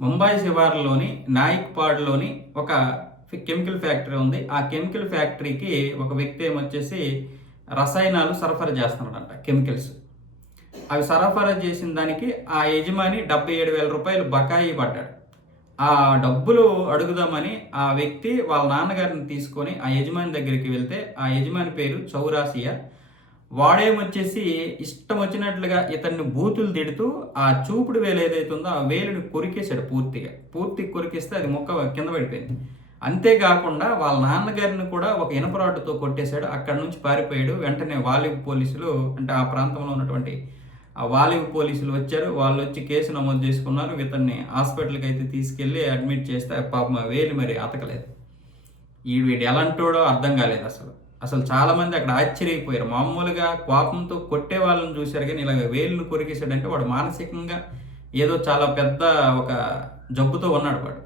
ముంబై శివార్లలోని నాయిక్‌పాడ్‌లోని ఒక chemical factory ఉంది. ఆ కెమికల్ ఫ్యాక్టరీకి ఒక వ్యక్తి ఏమొచ్చేసి రసాయనాలు సరఫరా చేస్తున్నాడంట కెమికల్స్. అవి సరఫరా చేసిన దానికి ఆ యజమాని రూ. 77,000 బకాయి పడ్డాడు. ఆ డబ్బులు అడుగుదామని ఆ వ్యక్తి వాళ్ళ నాన్నగారిని తీసుకొని ఆ యజమాని దగ్గరికి వెళ్తే, ఆ యజమాని పేరు చౌరాసియా. వాడేమొచ్చేసి ఇష్టం వచ్చినట్లుగా ఇతన్ని బూతులు తిడుతూ ఆ చూపుడు వేలు ఏదైతే ఉందో ఆ వేలుని కొరికేశాడు పూర్తిగా. పూర్తిగా కొరికేస్తే అది ముక్క కింద పడిపోయింది. అంతేకాకుండా వాళ్ళ నాన్నగారిని కూడా ఒక ఇనప రాడ్డుతో కొట్టేశాడు. అక్కడి నుంచి పారిపోయాడు. వెంటనే వాలిబ్ పోలీసులు అంటే ఆ ప్రాంతంలో ఉన్నటువంటి ఆ వాలిబ్ పోలీసులు వచ్చారు. వాళ్ళొచ్చి కేసు నమోదు చేసుకున్నారు. ఇతన్ని హాస్పిటల్‌కి అయితే తీసుకెళ్ళి అడ్మిట్ చేస్తే పాపం ఆ వేలు మరి అతకలేదు. వీడు ఎలాంటోడో అర్థం కాలేదసలు. అసలు చాలామంది అక్కడ ఆశ్చర్యపోయారు. మామూలుగా కోపంతో కొట్టే వాళ్ళని చూసారు గానీ, ఇలాగ వేలుని కొరికేసాడంటే వాడు మానసికంగా ఏదో చాలా పెద్ద ఒక జబ్బుతో ఉన్నాడు వాడు.